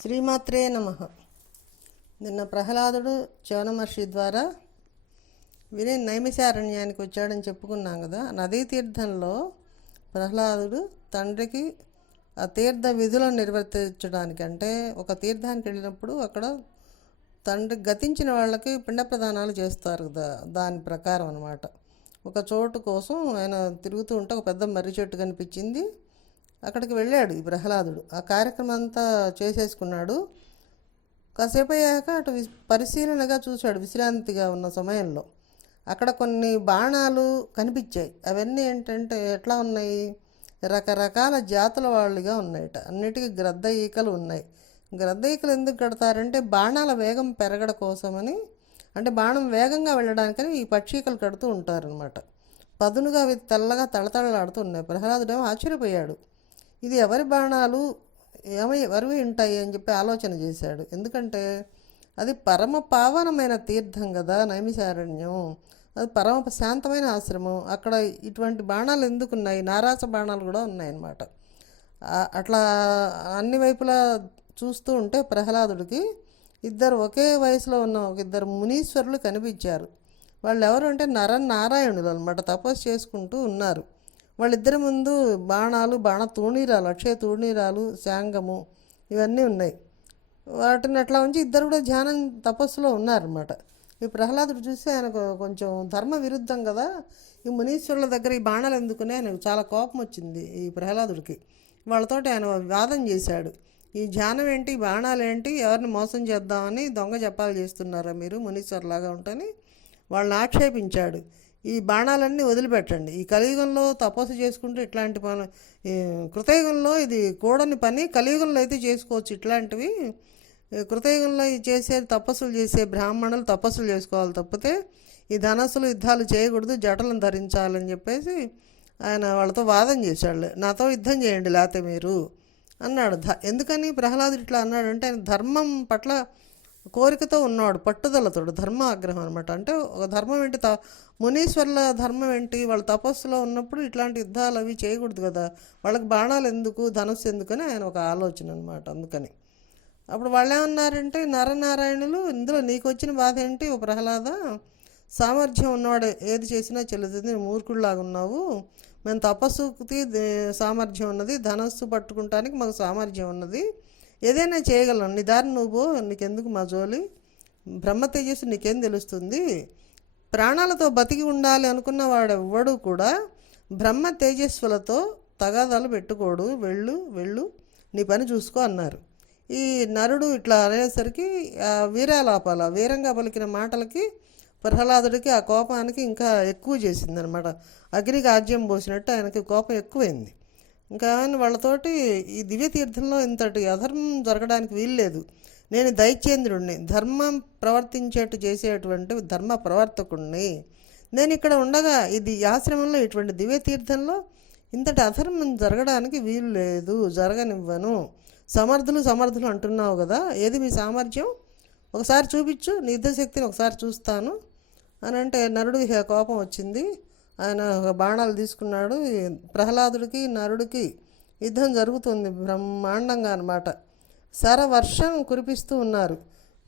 శ్రీమాత్రే నమ. నిన్న ప్రహ్లాదుడు చవనమహర్షి ద్వారా విని నైమిషారణ్యానికి వచ్చాడని చెప్పుకున్నాం కదా నదీ తీర్థంలో ప్రహ్లాదుడు తండ్రికి ఆ తీర్థ విధులను నిర్వర్తించడానికి అంటే ఒక తీర్థానికి వెళ్ళినప్పుడు అక్కడ తండ్రి గతించిన వాళ్ళకి పిండ ప్రదానాలు చేస్తారు కదా దాని ప్రకారం అనమాట ఒక చోటు కోసం ఆయన తిరుగుతూ ఉంటే ఒక పెద్ద మర్రి చెట్టు కనిపించింది. అక్కడికి వెళ్ళాడు ఈ ప్రహ్లాదుడు. ఆ కార్యక్రమం అంతా చేసేసుకున్నాడు. కాసేపు అయ్యాక అటు విస్- పరిశీలనగా చూశాడు విశ్రాంతిగా ఉన్న సమయంలో. అక్కడ కొన్ని బాణాలు కనిపించాయి. అవన్నీ ఏంటంటే ఎట్లా ఉన్నాయి? రకరకాల జాతుల వాళ్ళుగా ఉన్నాయట. అన్నిటికీ గ్రద్ద ఈకలు ఉన్నాయి. గ్రద్ద ఈకలు ఎందుకు కడతారంటే బాణాల వేగం పెరగడం కోసమని అంటే బాణం వేగంగా వెళ్ళడానికని ఈ పక్షీకలు కడుతూ ఉంటారనమాట పదునుగా అవి తెల్లగా తళతళలాడుతూ ఉన్నాయి. ప్రహ్లాదుడేమో ఆశ్చర్యపోయాడు. ఇది ఎవరి బాణాలు? ఏమై ఎవరివి ఉంటాయి అని చెప్పి ఆలోచన చేశాడు. ఎందుకంటే అది పరమ పావనమైన తీర్థం కదా నైమిశారణ్యం అది పరమ శాంతమైన ఆశ్రమం. అక్కడ ఇటువంటి బాణాలు ఎందుకు ఉన్నాయి? నారాస బాణాలు కూడా ఉన్నాయన్నమాట. అట్లా అన్ని వైపులా చూస్తూ ఉంటే ప్రహ్లాదుడికి ఇద్దరు ఒకే వయసులో ఉన్న ఒక ఇద్దరు మునీశ్వరులు కనిపించారు. వాళ్ళు ఎవరు అంటే నర నారాయణులు అనమాట తపస్సు చేసుకుంటూ ఉన్నారు. వాళ్ళిద్దరి ముందు బాణాలు బాణ తూణీరాలు అక్షయ తూణీరాలు శాంగము ఇవన్నీ ఉన్నాయి. వాటిని అట్లా ఉంచి ఇద్దరు కూడా ధ్యానం తపస్సులో ఉన్నారన్నమాట. ఈ ప్రహ్లాదుడు చూసి ఆయనకు కొంచెం ధర్మ విరుద్ధం కదా. ఈ మునీశ్వరుల దగ్గర ఈ బాణాలు ఎందుకునే ఆయనకు చాలా కోపం వచ్చింది ఈ ప్రహ్లాదుడికి. వాళ్ళతోటి ఆయన వాదం చేశాడు. ఈ ధ్యానం ఏంటి బాణాలు ఏంటి ఎవరిని మోసం చేద్దామని దొంగ జపాలు చేస్తున్నారా మీరు మునీశ్వరులాగా ఉంటని? వాళ్ళని ఆక్షేపించాడు. ఈ బాణాలన్నీ వదిలిపెట్టండి. ఈ కలియుగంలో తపస్సు చేసుకుంటూ ఇట్లాంటి పని ఈ కృతయుగంలో ఇది కూడని పని కలియుగంలో అయితే చేసుకోవచ్చు ఇట్లాంటివి. కృతయుగంలో చేసే తపస్సులు చేసే బ్రాహ్మణులు తపస్సులు చేసుకోవాలి తప్పితే ఈ ధనస్సులు యుద్ధాలు చేయకూడదు జటలను ధరించాలని చెప్పేసి ఆయన వాళ్ళతో వాదం చేశాడు. నాతో యుద్ధం చేయండి లేకపోతే మీరు అన్నాడు. ధ ఎందుకని ప్రహ్లాదుడు ఇట్లా అన్నాడంటే ఆయన ధర్మం పట్ల కోరికతో ఉన్నాడు పట్టుదలతోడు ధర్మ ఆగ్రహం అనమాట అంటే ఒక ధర్మం ఏంటి? త మునీశ్వర్ల ధర్మం ఏంటి? వాళ్ళ తపస్సులో ఉన్నప్పుడు ఇట్లాంటి యుద్ధాలు అవి చేయకూడదు కదా. వాళ్ళకి బాణాలు ఎందుకు ధనస్సు ఎందుకని ఆయన ఒక ఆలోచన అనమాట అందుకని. అప్పుడు వాళ్ళు ఏమన్నారంటే నరనారాయణులు ఇందులో నీకు వచ్చిన బాధ ఏంటి? ఓ ప్రహ్లాద సామర్థ్యం ఉన్నవాడు ఏది చేసినా చెల్లుతుంది మూర్ఖుడిలాగా ఉన్నావు. మేము తపస్సుకి సామర్థ్యం ఉన్నది ధనస్సు పట్టుకుంటానికి మాకు సామర్థ్యం ఉన్నది. ఏదైనా చేయగలను. నీ దారి నువ్వు నీకెందుకు మా జోలి? బ్రహ్మ తేజస్సు నీకేం తెలుస్తుంది? ప్రాణాలతో బతికి ఉండాలి అనుకున్న వాడు ఎవ్వడు కూడా బ్రహ్మ తేజస్సులతో తగాదాలు పెట్టుకోడు. వెళ్ళు వెళ్ళు నీ పని చూసుకో అన్నారు. ఈ నరుడు ఇట్లా అనేసరికి ఆ వీరాలాపాల వీరంగా పలికిన మాటలకి ప్రహ్లాదుడికి ఆ కోపానికి ఇంకా ఎక్కువ చేసింది అనమాట అగ్నికి ఆజ్యం పోసినట్టు ఆయనకి కోపం ఎక్కువైంది. ఇంకా వాళ్ళతోటి ఈ దివ్య తీర్థంలో ఇంతటి అధర్మం జరగడానికి వీల్లేదు. నేను దైత్యేంద్రుడిని ధర్మం ప్రవర్తించేట్టు చేసేటువంటి ధర్మ ప్రవర్తకుడిని నేను ఇక్కడ ఉండగా ఇది ఆశ్రమంలో ఇటువంటి దివ్య తీర్థంలో ఇంతటి అధర్మం జరగడానికి వీలు లేదు జరగనివ్వను. సమర్థులు సమర్థులు అంటున్నావు కదా ఏది మీ సామర్థ్యం? ఒకసారి చూపించు నీ ఒకసారి చూస్తాను. అని అంటే నరుడు కోపం వచ్చింది. ఆయన ఒక బాణాలు తీసుకున్నాడు. ప్రహ్లాదుడికి నరుడికి యుద్ధం జరుగుతుంది బ్రహ్మాండంగా అనమాట సర వర్షం కురిపిస్తూ ఉన్నారు.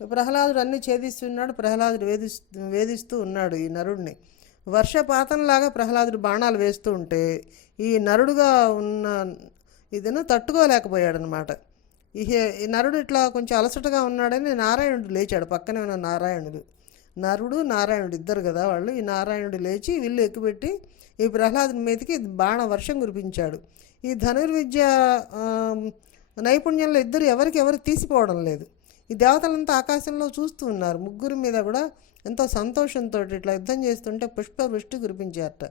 ప్రహ్లాదుడు అన్ని ఛేదిస్తున్నాడు ప్రహ్లాదుడు వేధిస్తూ వేధిస్తూ ఉన్నాడు ఈ నరుడిని. వర్షపాతంలాగా ప్రహ్లాదుడు బాణాలు వేస్తూ ఉంటే ఈ నరుడుగా ఉన్న ఇదిను తట్టుకోలేకపోయాడు అనమాట ఈ నరుడు ఇట్లా కొంచెం అలసటగా ఉన్నాడని నారాయణుడు లేచాడు. పక్కనే ఉన్న నారాయణుడు. నరుడు నారాయణుడు ఇద్దరు కదా వాళ్ళు. ఈ నారాయణుడు లేచి విల్లు ఎక్కుపెట్టి ఈ ప్రహ్లాదుని మీదకి బాణ వర్షం కురిపించాడు. ఈ ధనుర్విద్య నైపుణ్యంలో ఇద్దరు ఎవరికి ఎవరు తీసిపోవడం లేదు. ఈ దేవతలంతా ఆకాశంలో చూస్తూ ఉన్నారు. ముగ్గురు మీద కూడా ఎంతో సంతోషంతో ఇట్లా యుద్ధం చేస్తుంటే పుష్పవృష్టి కురిపించారట.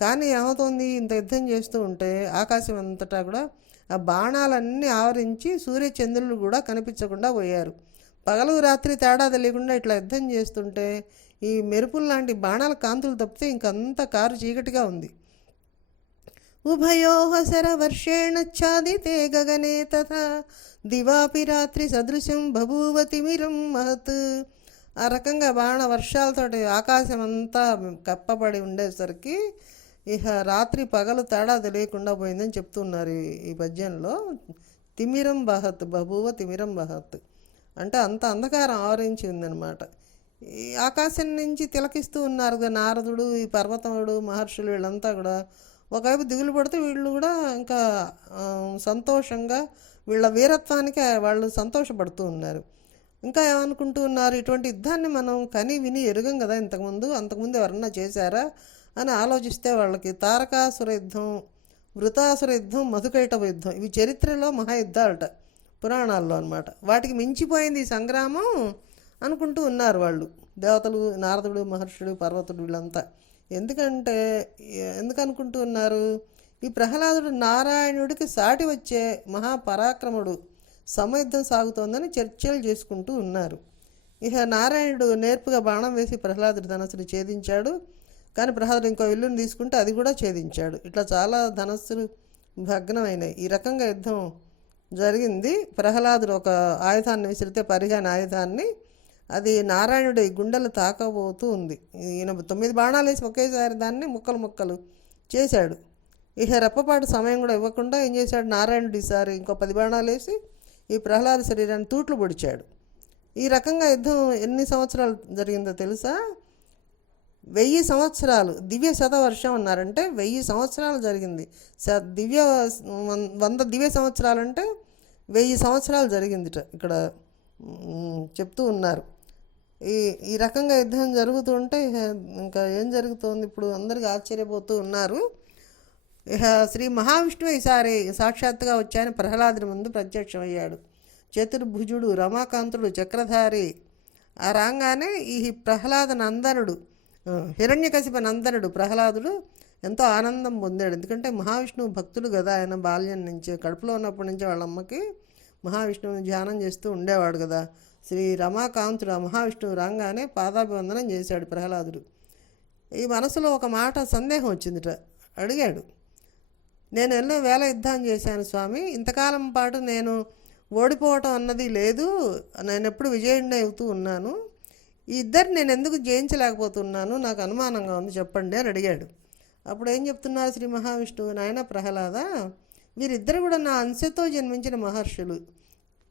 కానీ ఏమవుతోంది? ఇంత యుద్ధం చేస్తూ ఉంటే ఆకాశం అంతటా కూడా ఆ బాణాలన్నీ ఆవరించి సూర్యచంద్రులు కూడా కనిపించకుండా పోయారు. పగలు రాత్రి తేడా తెలియకుండా ఇట్లా యుద్ధం చేస్తుంటే ఈ మెరుపులు లాంటి బాణాల కాంతులు తప్పితే ఇంకంత కారు చీకటిగా ఉంది. ఉభయోః శరవర్షేణచ్ఛాదితే గగనే తథా దివాపి రాత్రి సదృశం బభూవతిమిరం మహత్. ఆ రకంగా బాణ వర్షాలతోటి ఆకాశం అంతా కప్పబడి ఉండేసరికి ఇహ రాత్రి పగలు తేడా తెలియకుండా పోయిందని చెప్తున్నారు ఈ- ఈ పద్యంలో. తిమిరం బహత్ బభూవ తిమిరం బహత్ అంటే అంత అంధకారం ఆవరించి ఉందన్నమాట ఈ ఆకాశం నుంచి తిలకిస్తూ ఉన్నారు కదా నారదుడు ఈ పర్వతముడు మహర్షులు వీళ్ళంతా కూడా. ఒకవైపు దిగులు పడితే వీళ్ళు కూడా ఇంకా సంతోషంగా వీళ్ళ వీరత్వానికి వాళ్ళు సంతోషపడుతూ ఉన్నారు. ఇంకా ఏమనుకుంటూ ఉన్నారు? ఇటువంటి యుద్ధాన్ని మనం కని విని ఎరుగం కదా ఇంతకుముందు? అంతకుముందు ఎవరన్నా చేశారా? అని ఆలోచిస్తే వాళ్ళకి తారకాసుర యుద్ధం వృతాసుర యుద్ధం మధుకైటవ యుద్ధం ఇవి చరిత్రలో మహాయుద్ధాలట. పురాణాల్లో అనమాట వాటికి మించిపోయింది ఈ సంగ్రామం అనుకుంటూ ఉన్నారు వాళ్ళు. దేవతలు నారదుడు మహర్షుడు పర్వతుడు వీళ్ళంతా. ఎందుకంటే ఎందుకు అనుకుంటూ ఉన్నారు? ఈ ప్రహ్లాదుడు నారాయణుడికి సాటి వచ్చే మహాపరాక్రముడు సమయుద్ధం సాగుతోందని చర్చలు చేసుకుంటూ ఉన్నారు. ఇక నారాయణుడు నేర్పుగా బాణం వేసి ప్రహ్లాదుడు ధనస్సును ఛేదించాడు. కానీ ప్రహ్లాదుడు ఇంకో ఇల్లుని తీసుకుంటే అది కూడా ఛేదించాడు. ఇట్లా చాలా ధనస్సులు భగ్నమైనాయి. ఈ రకంగా యుద్ధం జరిగింది. ప్రహ్లాదుడు ఒక ఆయుధాన్ని విసిరితే పరిగాని ఆయుధాన్ని అది నారాయణుడి గుండెలు తాకబోతూ ఉంది. ఈయన తొమ్మిది బాణాలు వేసి ఒకేసారి దాన్ని ముక్కలు ముక్కలు చేశాడు. ఇక రెప్పపాటు సమయం కూడా ఇవ్వకుండా ఏం చేశాడు? నారాయణుడు ఈసారి ఇంకో పది బాణాలు వేసి ఈ ప్రహ్లాద శరీరాన్ని తూట్లు పొడిచాడు. ఈ రకంగా యుద్ధం ఎన్ని సంవత్సరాలు జరిగిందో తెలుసా? వెయ్యి సంవత్సరాలు దివ్య శతవర్షం అన్నారంటే వెయ్యి సంవత్సరాలు జరిగింది. స దివ్య వం- వంద దివ్య సంవత్సరాలు అంటే వెయ్యి సంవత్సరాలు జరిగింది ఇక్కడ చెప్తూ ఉన్నారు. ఈ ఈ రకంగా యుద్ధం జరుగుతుంటే ఇంకా ఏం జరుగుతోంది ఇప్పుడు అందరికీ ఆశ్చర్యపోతూ ఉన్నారు. ఇహ శ్రీ మహావిష్ణువు ఈసారి సాక్షాత్తుగా వచ్చాయని ప్రహ్లాదుని ముందు ప్రత్యక్షమయ్యాడు. చతుర్భుజుడు రమాకాంతుడు చక్రధారి. ఆ రాగానే ఈ ప్రహ్లాద నందనుడు హిరణ్యకశిప నందనుడు ప్రహ్లాదుడు ఎంతో ఆనందం పొందాడు. ఎందుకంటే మహావిష్ణువు భక్తుడు కదా ఆయన బాల్యం నుంచి కడుపులో ఉన్నప్పటి నుంచి వాళ్ళ అమ్మకి మహావిష్ణువుని ధ్యానం చేస్తూ ఉండేవాడు కదా. శ్రీ రమాకాంతుడు ఆ మహావిష్ణువు రాగానే పాదాభివందనం చేశాడు ప్రహ్లాదుడు. ఈ మనసులో ఒక మాట సందేహం వచ్చిందిట. అడిగాడు నేను ఎన్నో వేల యుద్ధం చేశాను స్వామి. ఇంతకాలం పాటు నేను ఓడిపోవటం అన్నది లేదు. నేను ఎప్పుడు విజయుడిని అవుతూ ఉన్నాను. ఈ ఇద్దరు నేను ఎందుకు జయించలేకపోతున్నాను? నాకు అనుమానంగా ఉంది. చెప్పండి అని అడిగాడు. అప్పుడు ఏం చెప్తున్నారు శ్రీ మహావిష్ణువు నాయన ప్రహ్లాద వీరిద్దరు కూడా నా అంశతో జన్మించిన మహర్షులు.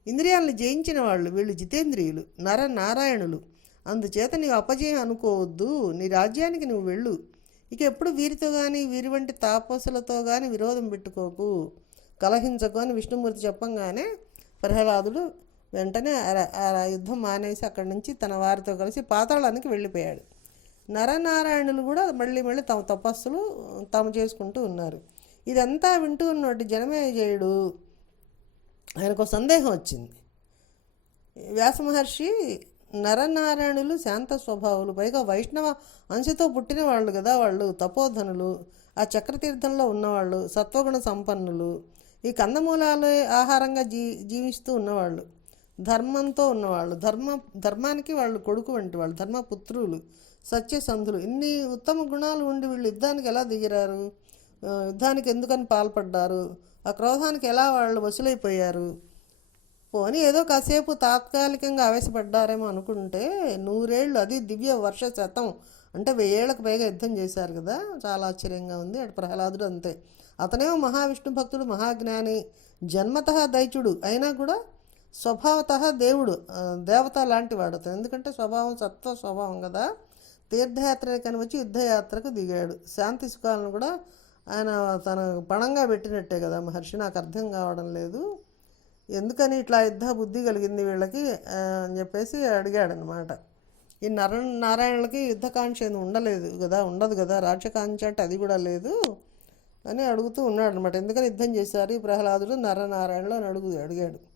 ఇంద్రియాలను జయించిన వాళ్ళు వీళ్ళు జితేంద్రియులు నర నారాయణులు అందుచేత నీవు అపజయం అనుకోవద్దు. నీ రాజ్యానికి నువ్వు వెళ్ళు. ఇక ఎప్పుడు వీరితో కానీ వీరి వంటి తాపసులతో కానీ విరోధం పెట్టుకోకు. కలహించకు అని విష్ణుమూర్తి చెప్పంగానే ప్రహ్లాదుడు వెంటనే ఆ- యుద్ధం మానేసి అక్కడి నుంచి తన వారితో కలిసి పాతాళానికి వెళ్ళిపోయాడు. నరనారాయణులు కూడా మళ్ళీ మళ్ళీ తమ తపస్సులు తాము చేసుకుంటూ ఉన్నారు. ఇదంతా వింటూ ఉన్నట్టు జనమేజయుడు ఆయనకు ఒక సందేహం వచ్చింది. వ్యాస మహర్షి నరనారాయణులు శాంత స్వభావులు పైగా వైష్ణవ అంశతో పుట్టిన వాళ్ళు కదా వాళ్ళు తపోధనులు ఆ చక్రతీర్థంలో ఉన్నవాళ్ళు సత్వగుణ సంపన్నులు ఈ కందమూలాలే ఆహారంగా జీ జీవిస్తూ ఉన్నవాళ్ళు. ధర్మంతో ఉన్నవాళ్ళు ధర్మ ధర్మానికి వాళ్ళు కొడుకు వంటి వాళ్ళు ధర్మపుత్రులు సత్యసంధులు ఇన్ని ఉత్తమ గుణాలు ఉండి వీళ్ళు యుద్ధానికి ఎలా దిగిరారు? యుద్ధానికి ఎందుకని పాల్పడ్డారు? ఆ క్రోధానికి ఎలా వాళ్ళు వసూలైపోయారు పోనీ ఏదో కాసేపు తాత్కాలికంగా ఆవేశపడ్డారేమో అనుకుంటే నూరేళ్ళు అది దివ్య వర్ష శతం. అంటే వెయ్యేళ్ళకు పైగా యుద్ధం చేశారు కదా? చాలా ఆశ్చర్యంగా ఉంది. అటు ప్రహ్లాదుడు అంతే. అతనేమో మహావిష్ణు భక్తుడు మహాజ్ఞాని జన్మత దైత్యుడు. అయినా కూడా స్వభావత దేవుడు దేవత లాంటి వాడు అతను. ఎందుకంటే స్వభావం సత్వ స్వభావం కదా. తీర్థయాత్రకని వచ్చి యుద్ధయాత్రకు దిగాడు. శాంతి సుఖాలను కూడా ఆయన తన పణంగా పెట్టినట్టే కదా మహర్షి. నాకు అర్థం కావడం లేదు. ఎందుకని ఇట్లా యుద్ధ బుద్ధి కలిగింది వీళ్ళకి అని చెప్పేసి అడిగాడనమాట. ఈ నర నారాయణులకి యుద్ధకాంక్ష ఏమి ఉండలేదు కదా ఉండదు కదా. రాజ్యకాంక్ష అంటే అది కూడా లేదు అని అడుగుతూ ఉన్నాడు అనమాట ఎందుకని యుద్ధం చేశారు ఈ ప్రహ్లాదుడు నరనారాయణలో అని అడుగు అడిగాడు.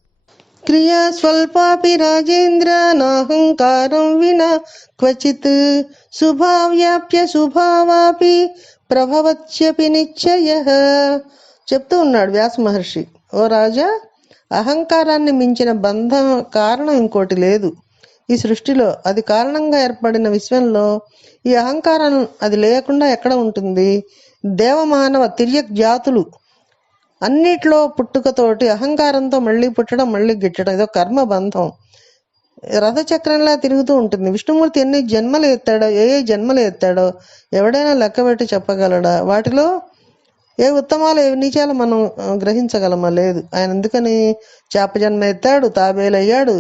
క్రియా స్వల్పాపి రాజేంద్ర నాహంకారం వినా క్వచిత్ శుభావ్యాప్య శుభావాపి ప్రభవత్యపి నిశ్చయ చెప్తూ ఉన్నాడు వ్యాస మహర్షి. ఓ రాజా అహంకారాన్ని మించిన బంధం కారణం ఇంకోటి లేదు. ఈ సృష్టిలో అది కారణంగా ఏర్పడిన విశ్వంలో ఈ అహంకారం అది లేకుండా ఎక్కడ ఉంటుంది? దేవమానవ తిర్యక్ జాతులు అన్నిట్లో పుట్టుకతోటి అహంకారంతో మళ్ళీ పుట్టడం మళ్ళీ గిట్టడం ఏదో కర్మ బంధం రథచక్రంలా తిరుగుతూ ఉంటుంది. విష్ణుమూర్తి ఎన్ని జన్మలు ఎత్తాడో ఏ ఏ జన్మలు ఎత్తాడో ఎవడైనా లెక్కబెట్టి చెప్పగలడా? వాటిలో ఏ ఉత్తమాలు ఏ నీచాలు మనం గ్రహించగలమా? లేదు. ఆయన ఎందుకని? చేప జన్మ ఎత్తాడు తాబేలయ్యాడు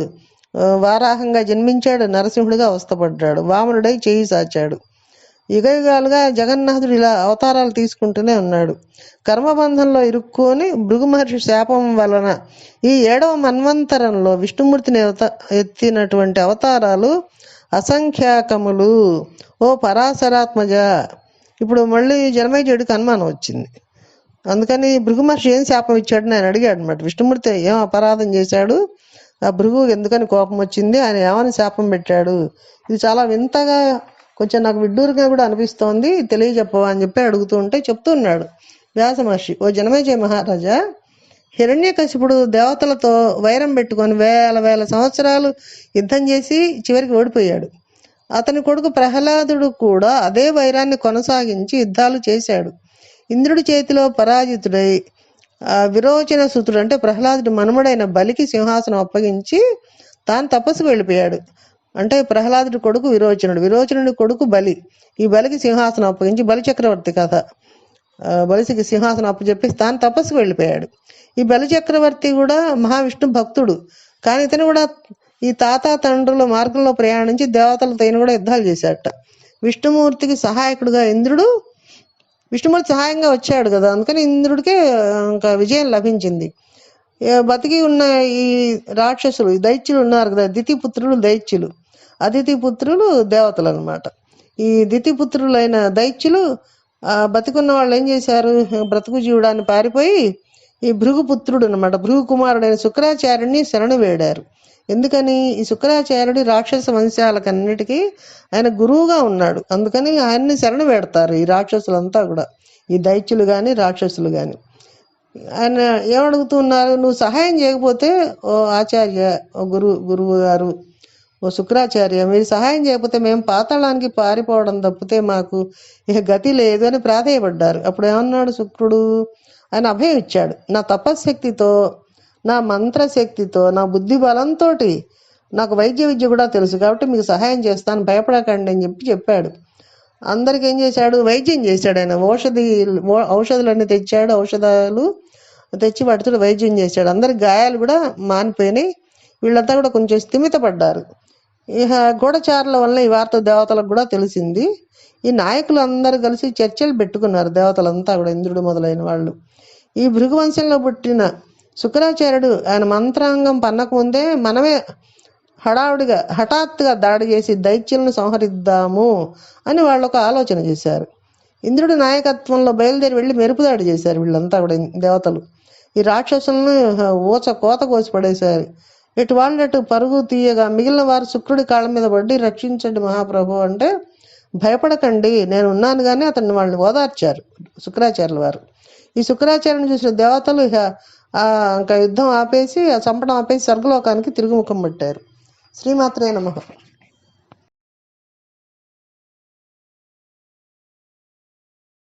వారాహంగా జన్మించాడు నరసింహుడిగా అవస్థపడ్డాడు వామనుడై చేయి సాచాడు. యుగయుగాలుగా జగన్నాథుడు ఇలా అవతారాలు తీసుకుంటూనే ఉన్నాడు. కర్మబంధంలో ఇరుక్కొని భృగు మహర్షి శాపం వలన ఈ ఏడవ మన్వంతరంలో విష్ణుమూర్తిని అవత ఎత్తినటువంటి అవతారాలు అసంఖ్యాకములు. ఓ పరాశరాత్మజ! ఇప్పుడు మళ్ళీ జనమేజయుడికి అనుమానం వచ్చింది. అందుకని భృగు మహర్షి ఏం శాపం ఇచ్చాడు నేను అడిగాడు అనమాట విష్ణుమూర్తి ఏం అపరాధం చేశాడు? ఆ భృగు ఎందుకని కోపం వచ్చింది? ఆయన ఏమని శాపం పెట్టాడు? ఇది చాలా వింతగా కొంచెం నాకు విడ్డూరుగా కూడా అనిపిస్తోంది తెలియజెప్పవా అని చెప్పి అడుగుతూ ఉంటే చెప్తున్నాడు వ్యాస మహర్షి ఓ జనమేజయ మహారాజా హిరణ్యకశిపుడు దేవతలతో వైరం పెట్టుకొని వేల వేల సంవత్సరాలు యుద్ధం చేసి చివరికి ఓడిపోయాడు. అతని కొడుకు ప్రహ్లాదుడు కూడా అదే వైరాన్ని కొనసాగించి యుద్ధాలు చేశాడు. ఇంద్రుడి చేతిలో పరాజితుడై విరోచన సుతుడు అంటే ప్రహ్లాదుడు మనుమడైన బలికి సింహాసనం అప్పగించి తాను తపస్సుకు వెళ్ళిపోయాడు. అంటే ప్రహ్లాదుడి కొడుకు విరోచనుడు. విరోచనుడి కొడుకు బలి. ఈ బలికి సింహాసనం అప్పగించి బలి చక్రవర్తి కథ బలిసికి సింహాసనం అప్పు చెప్పి తాను తపస్సుకు వెళ్ళిపోయాడు. ఈ బలి చక్రవర్తి కూడా మహావిష్ణు భక్తుడు. కానీ ఇతను కూడా ఈ తాత తండ్రుల మార్గంలో ప్రయాణించి దేవతలతో ఈయన కూడా యుద్ధాలు చేశాడట. విష్ణుమూర్తికి సహాయకుడుగా ఇంద్రుడు విష్ణుమూర్తి సహాయంగా వచ్చాడు కదా. అందుకని ఇంద్రుడికే ఇంకా విజయం లభించింది. బతికి ఉన్న ఈ రాక్షసులు ఈ దైత్యులు ఉన్నారు కదా. దితిపుత్రులు దైత్యులు. అతిథి పుత్రులు దేవతలు అనమాట ఈ దితిపుత్రులైన దైత్యులు బతికున్న వాళ్ళు ఏం చేశారు? బ్రతుకు జీవుడాన్ని పారిపోయి ఈ భృగుపుత్రుడు అనమాట భృగు కుమారుడైన శుక్రాచార్యుడిని శరణు వేడారు. ఎందుకని? ఈ శుక్రాచార్యుడు రాక్షస వంశాలకన్నిటికీ ఆయన గురువుగా ఉన్నాడు. అందుకని ఆయన్ని శరణు వేడతారు ఈ రాక్షసులంతా కూడా. ఈ దైత్యులు కానీ రాక్షసులు కానీ ఆయన ఏమడుగుతున్నారు? నువ్వు సహాయం చేయకపోతే ఓ ఆచార్య ఓ గురు గురువు గారు ఓ శుక్రాచార్య మీరు సహాయం చేయకపోతే మేము పాతాళానికి పారిపోవడం తప్పితే మాకు ఇక గతి లేదు అని ప్రాధేయపడ్డారు. అప్పుడు ఏమన్నాడు శుక్రుడు? ఆయన అభయం ఇచ్చాడు. నా తపశ్శక్తితో నా మంత్రశక్తితో నా బుద్ధి బలంతో నాకు వైద్య విద్య కూడా తెలుసు కాబట్టి మీకు సహాయం చేస్తాను భయపడకండి అని చెప్పి చెప్పాడు. అందరికి ఏం చేశాడు? వైద్యం చేశాడు ఆయన. ఔషధి ఔషధులన్నీ తెచ్చాడు. ఔషధాలు తెచ్చి వాటితో వైద్యం చేశాడు. అందరి గాయాలు కూడా మానిపోయినాయి. వీళ్ళంతా కూడా కొంచెం స్థిమితపడ్డారు. ఇక గూఢచారుల వల్ల ఈ వార్త దేవతలకు కూడా తెలిసింది. ఈ నాయకులు అందరూ కలిసి చర్చలు పెట్టుకున్నారు దేవతలంతా కూడా ఇంద్రుడు మొదలైన వాళ్ళు. ఈ భృగువంశంలో పుట్టిన శుక్రాచార్యుడు ఆయన మంత్రాంగం పన్నకముందే మనమే హడావుడిగా హఠాత్తుగా దాడి చేసి దైత్యులను సంహరిద్దాము అని వాళ్ళు ఒక ఆలోచన చేశారు. ఇంద్రుడి నాయకత్వంలో బయలుదేరి వెళ్ళి మెరుపు దాడి చేశారు వీళ్ళంతా కూడా దేవతలు. ఈ రాక్షసులను ఊచ కోత కోసి పడేశారు. ఇటు వాళ్ళు పరుగు తీయగా మిగిలిన వారు శుక్రుడి కాళ్ళ మీద పడి రక్షించండి మహాప్రభు అంటే భయపడకండి నేను ఉన్నాను కానీ అతన్ని వాళ్ళని ఓదార్చారు శుక్రాచార్యుల వారు. ఈ శుక్రాచార్యుని చూసిన దేవతలు ఇక ఇంకా యుద్ధం ఆపేసి ఆ చంపడం ఆపేసి స్వర్గలోకానికి తిరుగుముఖం పట్టారు. శ్రీమాత్రే నమః.